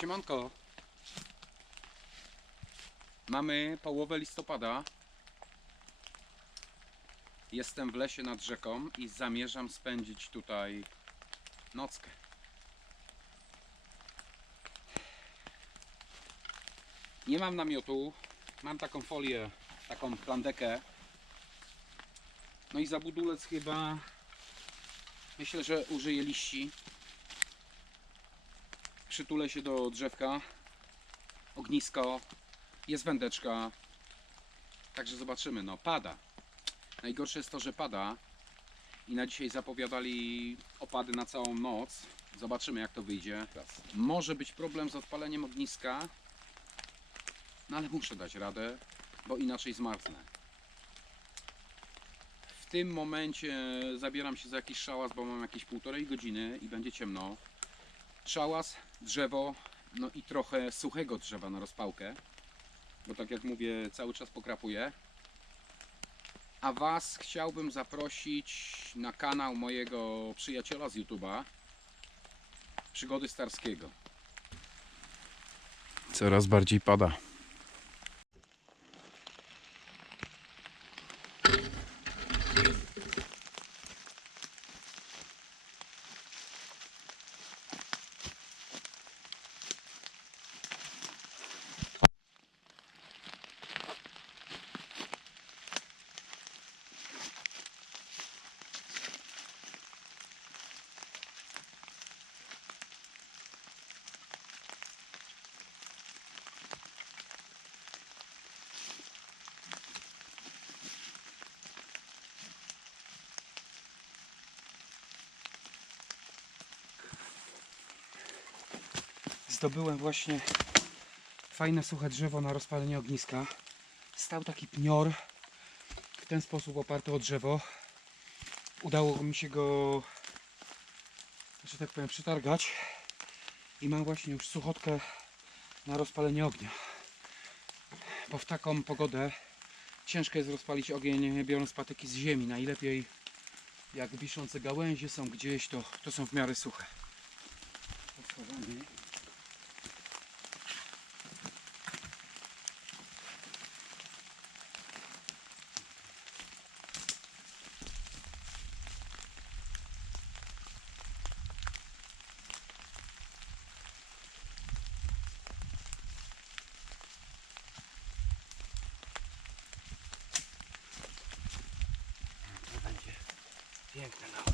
Siemanko. Mamy połowę listopada. Jestem w lesie nad rzeką i zamierzam spędzić tutaj nockę. Nie mam namiotu. Mam taką folię, taką plandekę. No i za budulec chyba myślę, że użyję liści. Przytulę się do drzewka. Ognisko. Jest wędeczka. Także zobaczymy. No, pada. Najgorsze jest to, że pada. I na dzisiaj zapowiadali opady na całą noc. Zobaczymy jak to wyjdzie. Może być problem z odpaleniem ogniska. No ale muszę dać radę, bo inaczej zmarznę. W tym momencie zabieram się za jakiś szałas, bo mam jakieś półtorej godziny i będzie ciemno. Szałas, drzewo, no i trochę suchego drzewa na rozpałkę, bo tak jak mówię, cały czas pokrapuję. A Was chciałbym zaprosić na kanał mojego przyjaciela z YouTube'a, Przygody Starskiego. Coraz bardziej pada. Zdobyłem właśnie fajne suche drzewo na rozpalenie ogniska. Stał taki pnior, w ten sposób oparty o drzewo. Udało mi się go, że tak powiem, przytargać. I mam właśnie już suchotkę na rozpalenie ognia. Bo w taką pogodę ciężko jest rozpalić ogień biorąc patyki z ziemi. Najlepiej jak wiszące gałęzie są gdzieś, to, to są w miarę suche. Piękne na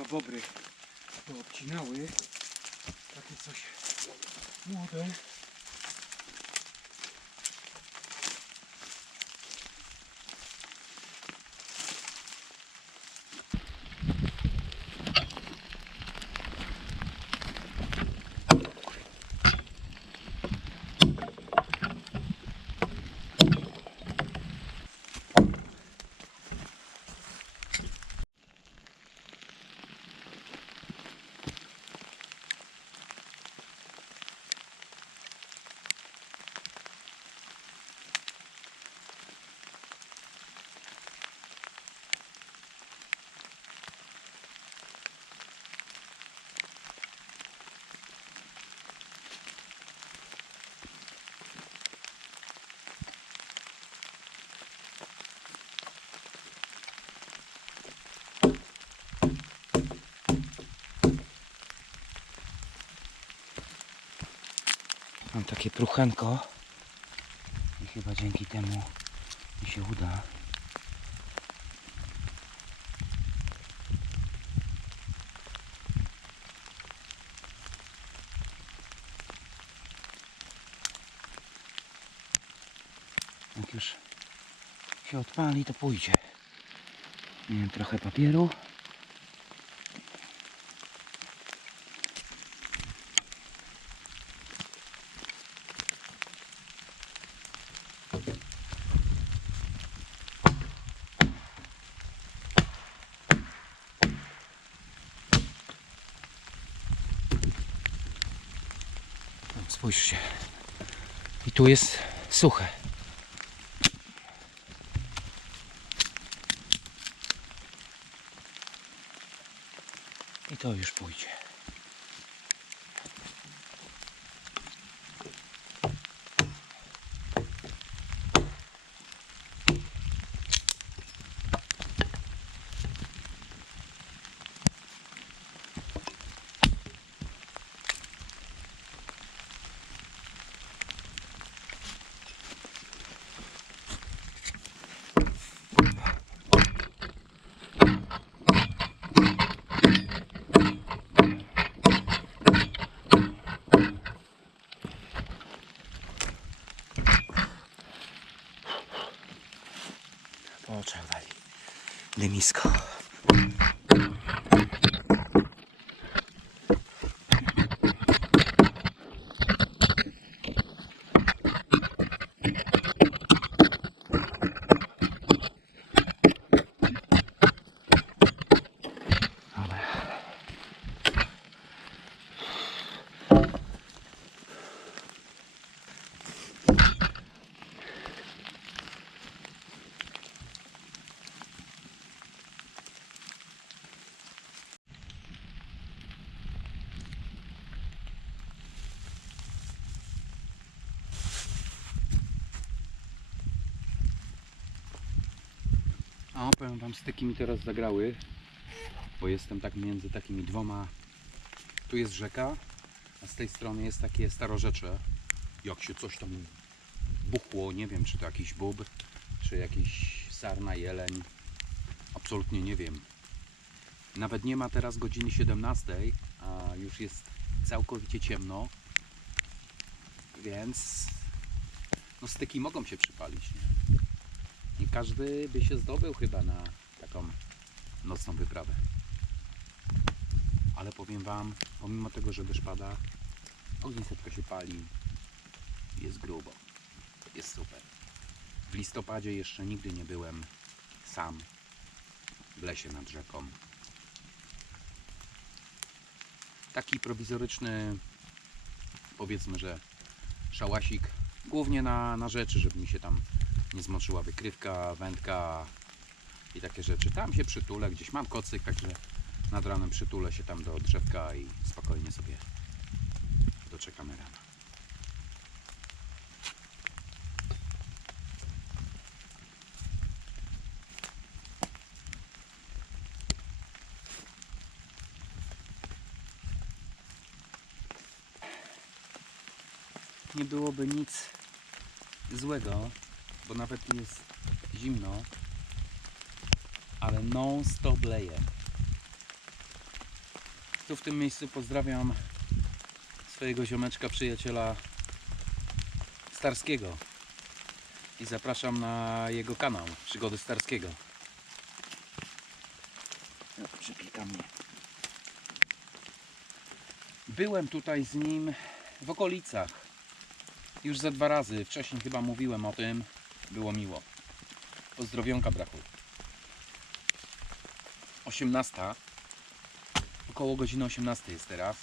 chyba bobry to obcinały. Takie coś młode. Takie pruchenko i chyba dzięki temu mi się uda. Jak już się odpali, to pójdzie. Wiem, trochę papieru. Tam, Spójrzcie. I tu jest suche. I to już pójdzie. ミスか？Powiem wam, styki mi teraz zagrały, bo jestem tak między takimi dwoma. Tu jest rzeka, a z tej strony jest takie starorzecze. Jak się coś tam buchło, nie wiem, czy to jakiś bób, czy jakiś sarna, jeleń. Absolutnie nie wiem. Nawet nie ma teraz godziny 17, a już jest całkowicie ciemno, więc no styki mogą się przypalić, nie? I każdy by się zdobył chyba na taką nocną wyprawę. Ale powiem Wam, pomimo tego, że deszcz pada, ognisetka się pali, jest grubo, jest super. W listopadzie jeszcze nigdy nie byłem sam w lesie nad rzeką. Taki prowizoryczny, powiedzmy, że szałasik, głównie na, na rzeczy, żeby mi się tam nie zmoczyła wykrywka, wędka i takie rzeczy. Tam się przytulę, gdzieś mam kocyk, także nad ranem przytulę się tam do drzewka i spokojnie sobie doczekamy rana. Nie byłoby nic złego, bo nawet jest zimno, ale non stop leje. Tu w tym miejscu pozdrawiam swojego ziomeczka, przyjaciela Starskiego i zapraszam na jego kanał Przygody Starskiego. Przypika mnie. Byłem tutaj z nim w okolicach już ze dwa razy. Wcześniej chyba mówiłem o tym. Było miło. Pozdrowionka brachu. 18. Około godziny 18 jest teraz.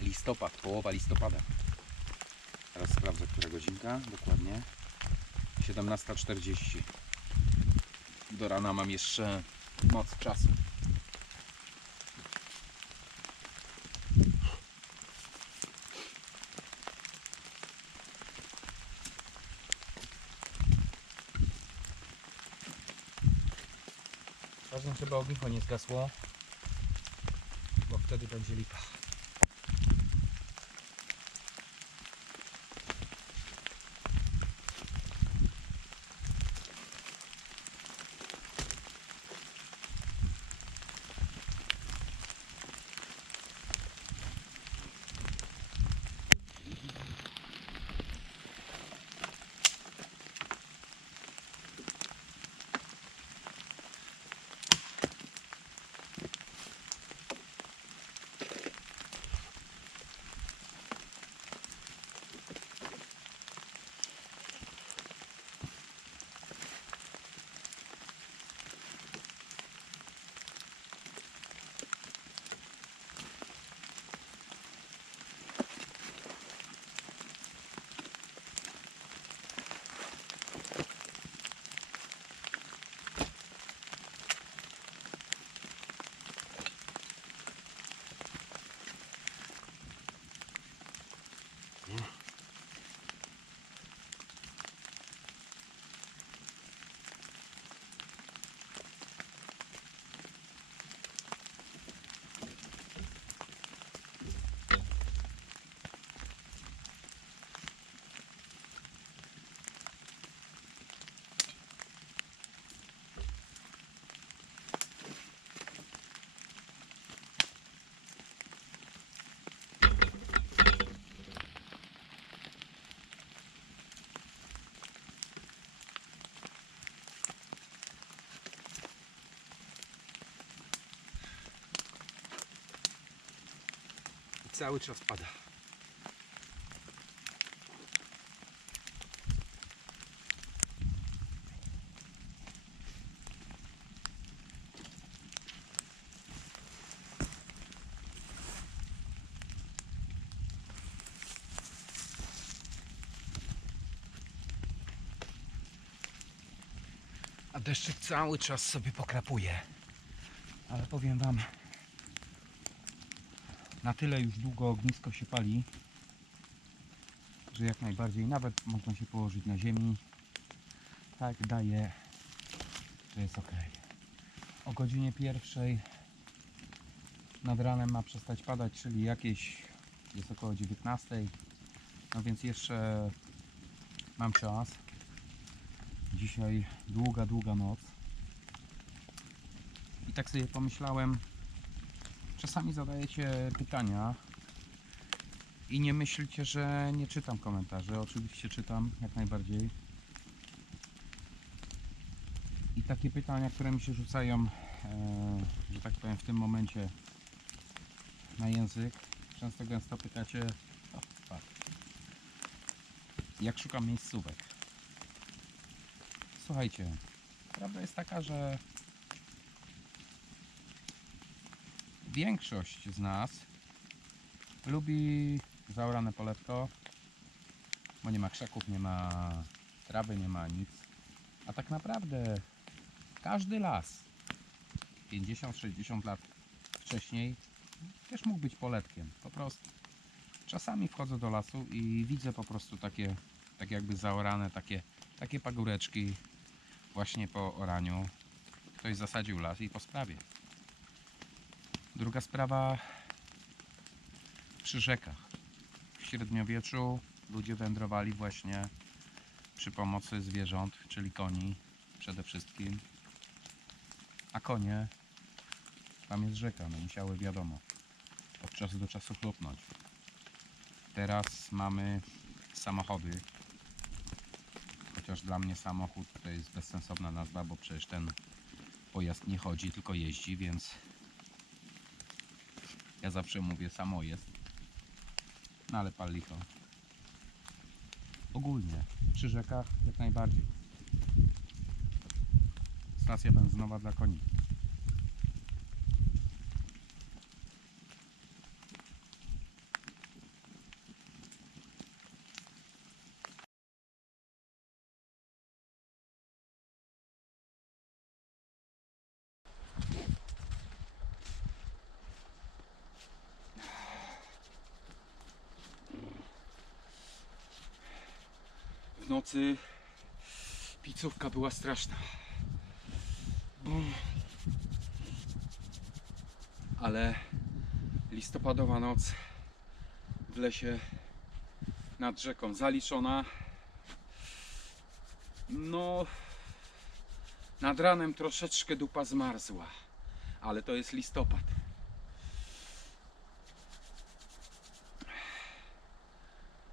Listopad, połowa listopada. Teraz sprawdzę, która godzinka dokładnie. 17.40. Do rana mam jeszcze moc czasu. Żeby ognicho nie zgasło, bo wtedy będzie lipa. Cały czas pada. A deszczyk cały czas sobie pokrapuje. Ale powiem Wam, na tyle już długo ognisko się pali, że jak najbardziej nawet można się położyć na ziemi. Tak daje, że jest ok. O godzinie pierwszej nad ranem ma przestać padać, czyli jakieś jest około 19. No więc jeszcze mam czas. Dzisiaj długa, długa noc. I tak sobie pomyślałem, czasami zadajecie pytania i nie myślcie, że nie czytam komentarzy. Oczywiście czytam jak najbardziej. I takie pytania, które mi się rzucają, e, że tak powiem, w tym momencie na język, często gęsto pytacie, o, fuck. jak szukam miejscówek. Słuchajcie, prawda jest taka, że większość z nas lubi zaorane poletko, bo nie ma krzaków, nie ma trawy, nie ma nic. A tak naprawdę każdy las 50-60 lat wcześniej też mógł być poletkiem. Po prostu. Czasami wchodzę do lasu i widzę po prostu takie, tak jakby zaorane, takie, takie pagóreczki właśnie po oraniu. Ktoś zasadził las i po sprawie. Druga sprawa przy rzekach. W średniowieczu ludzie wędrowali właśnie przy pomocy zwierząt, czyli koni przede wszystkim. A konie, tam jest rzeka, no musiały wiadomo od czasu do czasu chlupnąć. Teraz mamy samochody. Chociaż dla mnie samochód to jest bezsensowna nazwa, bo przecież ten pojazd nie chodzi, tylko jeździ, więc ja zawsze mówię samo jest. No ale pal. Ogólnie przy rzekach jak najbardziej. Stacja benzynowa dla koni. Nocy picówka była straszna. Ale listopadowa noc w lesie nad rzeką zaliczona. No, nad ranem troszeczkę dupa zmarzła, ale to jest listopad.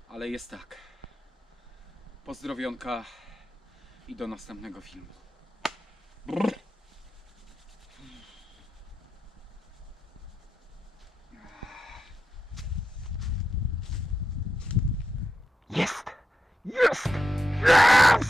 Ale jest tak. Pozdrowionka i do następnego filmu. Brr. Jest! Jest! Jest!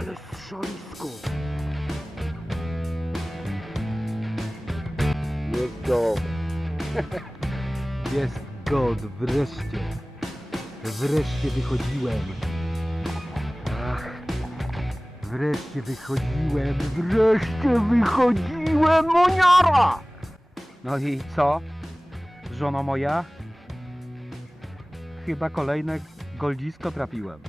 Ale strzelisko! Jest go. Jest god, wreszcie. Wreszcie wychodziłem. Ach. Wreszcie wychodziłem, wreszcie wychodziłem, moniara! No i co? Żono moja? Chyba kolejne goldzisko trafiłem.